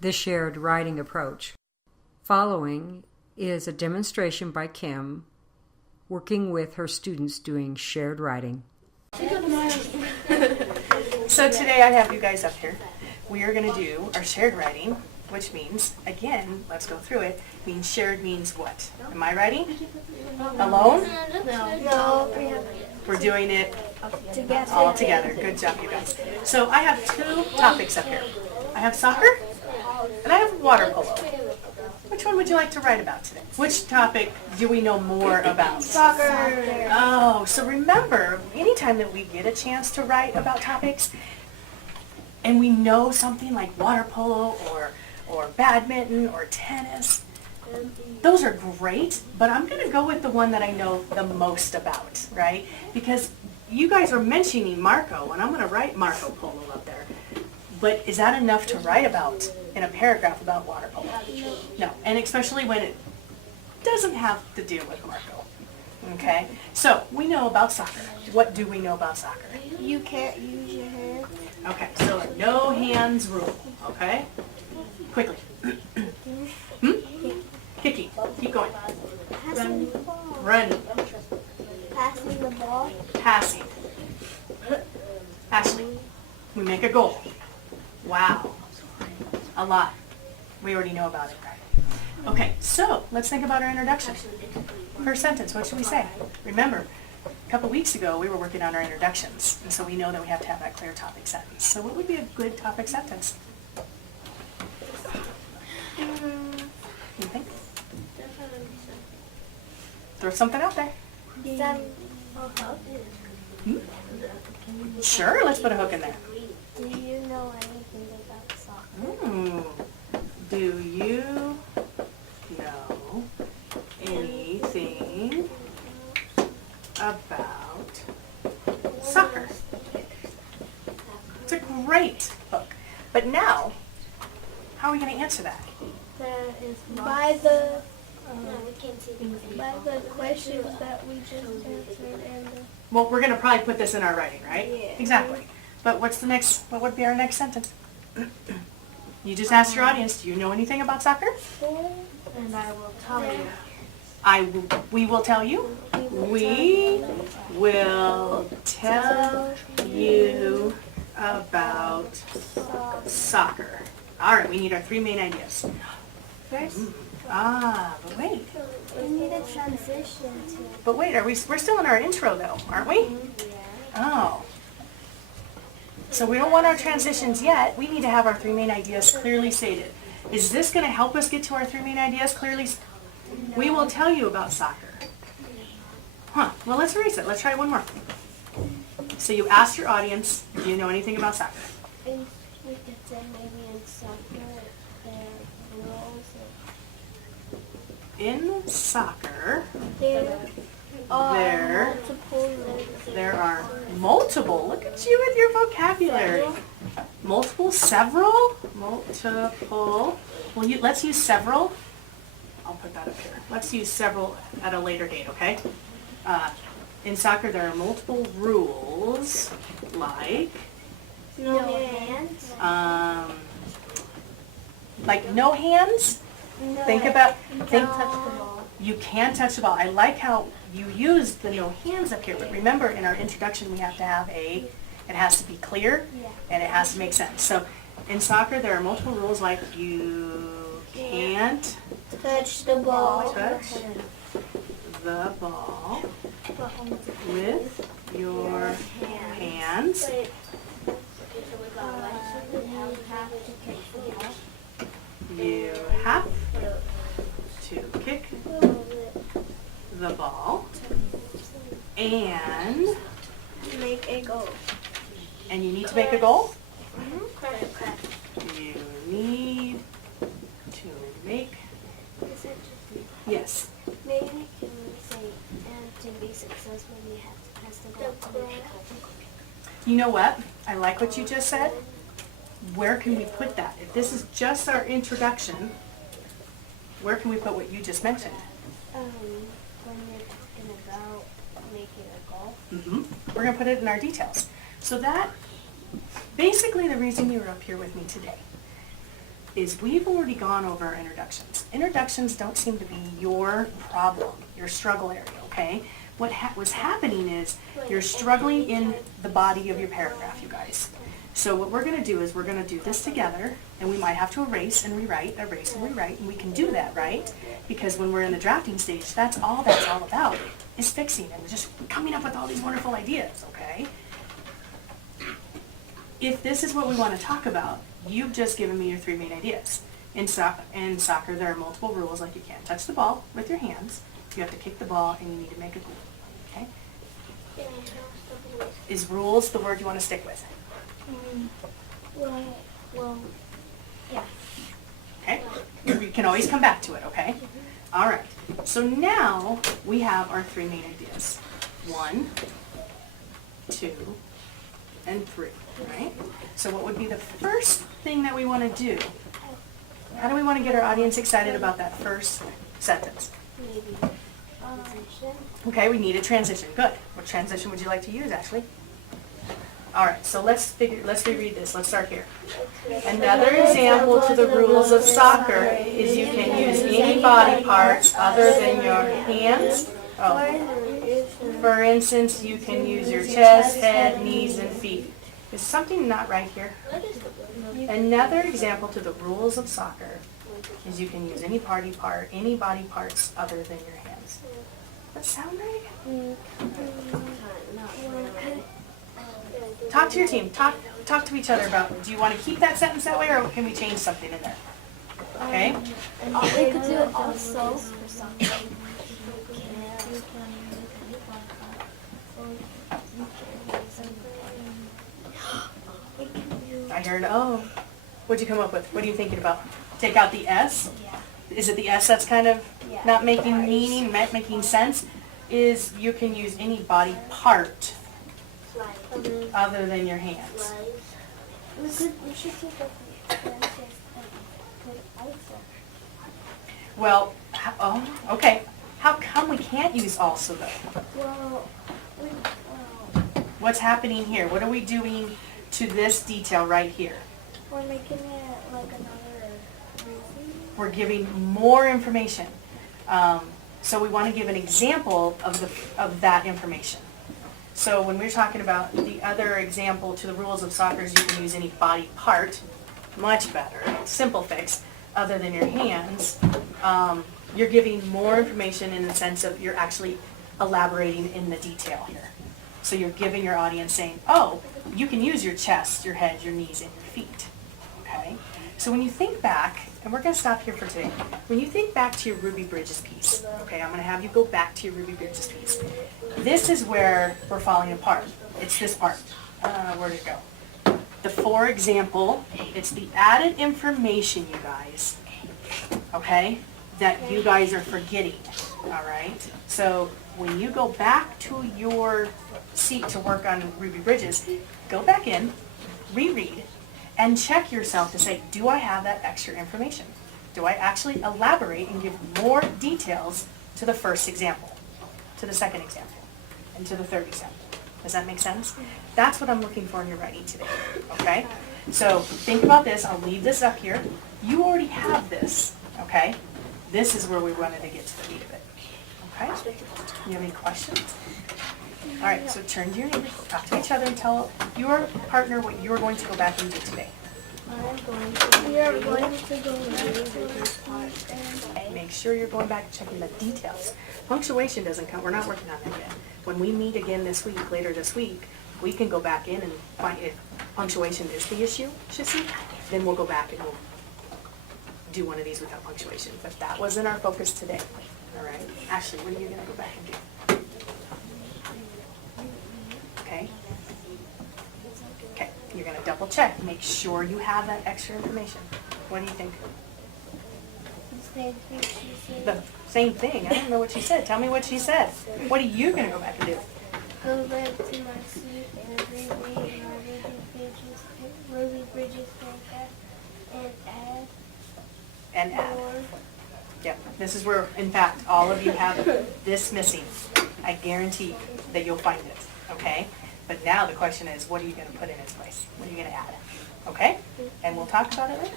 the shared writing approach. Following is a demonstration by Kim working with her students doing shared writing. So today I have you guys up here. We are going to do our shared writing, which means, again, let's go through it, means shared means what? Am I writing? Alone? No. We're doing it Together. all together. Good job, you guys. So I have two topics up here. I have soccer and I have water polo. Which one would you like to write about today? Which topic do we know more about? Soccer. Oh, so remember, anytime that we get a chance to write about topics and we know something like water polo or badminton or tennis, those are great, but I'm going to go with the one that I know the most about, right? Because you guys are mentioning Marco, and I'm going to write Marco Polo up there. But is that enough to write about in a paragraph about water polo? No, and especially when it doesn't have to do with Marco. Okay, so we know about soccer. What do we know about soccer? You can't use your hand. Okay, so a no hands rule, okay? Quickly. Kicking, keep going. Passing the ball. Running, Passing the ball. passing. Ashley, we make a goal. Wow, a lot. We already know about it, right? Okay, so let's think about our introduction. First sentence, what should we say? Remember, a couple weeks ago we were working on our introductions, and so we know that we have to have that clear topic sentence. So what would be a good topic sentence? You think? Throw something out there. Sure, let's put a hook in there. Do you know anything about soccer? Do you know anything about soccer? It's a great hook. But now, how are we going to answer that? By the questions that we just answered and the Well, we're going to probably put this in our writing, right? Yeah. Exactly. But what would be our next sentence? You just asked your audience, do you know anything about soccer? and I will tell you. We will tell you. We will tell you about soccer. All right, we need our three main ideas. First, But wait. we need a transition to. But wait, we're still in our intro though, aren't we? Oh. So we don't want our transitions yet. We need to have our three main ideas clearly stated. Is this going to help us get to our three main ideas clearly? We will tell you about soccer. Huh. Well, let's erase it. Let's try one more. So you asked your audience, do you know anything about soccer? And we could say maybe in soccer there are rules. In soccer, There are There- multiple rules. there are multiple. Look at you with your vocabulary. Multiple, several, multiple. Well, let's use several. I'll put that up here. Let's use several at a later date, okay? In soccer, there are multiple rules, like, No hands. like no hands. No. Think about, think, touch the ball. you can touch the ball. I like how you use the no hands up here, but remember in our introduction we have to have it has to be clear Yeah. and it has to make sense. So in soccer there are multiple rules like you can't Touch the ball. touch the ball with your hands. You have to kick the ball and Make a goal. you need to make a goal. Mm-hmm. You need to make, yes. Maybe can we say, and to be successful, we have to pass the ball to the goal. You know what? I like what you just said. Where can we put that? If this is just our introduction, where can we put what you just mentioned? When you're talking about making a goal. We're going to put it in our details. So that, basically the reason you're up here with me today is we've already gone over introductions. Introductions don't seem to be your problem, your struggle area, okay? What was happening is you're struggling in the body of your paragraph, you guys. So what we're going to do is we're going to do this together, and we might have to erase and rewrite, and we can do that, right? Because when we're in the drafting stage, that's all about, is fixing and just coming up with all these wonderful ideas, okay? If this is what we want to talk about, you've just given me your 3 main ideas. In soccer, there are multiple rules, like you can't touch the ball with your hands, you have to kick the ball, and you need to make a goal, okay? Is rules the word you want to stick with? Well, yeah. Okay? You can always come back to it, okay? All right. So now we have our 3 main ideas. 1, 2, and 3, right? So what would be the first thing that we want to do? How do we want to get our audience excited about that first sentence? Maybe transition. Okay, we need a transition. Good. What transition would you like to use, Ashley? All right, so let's reread this. Let's start here. Another example to the rules of soccer is you can use any body parts other than your hands. Oh. For instance, you can use your chest, head, knees, and feet. Is something not right here? Another example to the rules of soccer is you can use any body parts other than your hands. Does that sound right? Talk to your team. Talk to each other about, do you want to keep that sentence that way, or can we change something in there? Okay? We could do also for soccer. I heard O. What'd you come up with? What are you thinking about? Take out the S? Yeah. Is it the S that's kind of Yeah. not making meaning, making sense? Is you can use any body part other than your hands. We should take up the Well, okay. How come we can't use also though? Well, What's happening here? What are we doing to this detail right here? we're making it like another reason. We're giving more information. So we want to give an example of that information. So when we're talking about the other example to the rules of soccer is you can use any body part, much better, simple fix, other than your hands, you're giving more information in the sense of you're actually elaborating in the detail here. So you're giving your audience saying, oh, you can use your chest, your head, your knees, and your feet. Okay? So when you think back, and we're going to stop here for today, when you think back to your Ruby Bridges piece, okay, I'm going to have you go back to your Ruby Bridges piece. This is where we're falling apart. It's this part. Where'd it go? The for example, it's the added information, you guys, okay, that you guys are forgetting, all right? So when you go back to your seat to work on Ruby Bridges, go back in, reread, and check yourself to say, do I have that extra information? Do I actually elaborate and give more details to the first example, to the second example, and to the third example? Does that make sense? That's what I'm looking for in your writing today, okay? So think about this. I'll leave this up here. You already have this, okay? This is where we wanted to get to the meat of it, okay? You have any questions? All right, so turn to your neighbors, talk to each other, and tell your partner what you're going to go back and do today. We are going to go to this part and Make sure you're going back and checking the details. Punctuation doesn't come, we're not working on that yet. When we meet again this week, later this week, we can go back in and find if punctuation is the issue, Shissy, then we'll go back and we'll do one of these without punctuation. But that wasn't our focus today, all right? Ashley, what are you going to go back and do? Okay? Okay, you're going to double check. Make sure you have that extra information. What do you think? the same thing she said. The same thing. I don't know what she said. Tell me what she said. What are you going to go back and do? Go back to my seat and reread my Ruby Bridges paragraph and add And more. Yep, this is where, in fact, all of you have this missing. I guarantee that you'll find it, okay? But now the question is, what are you going to put in its place? What are you going to add? Okay? And we'll talk about it later.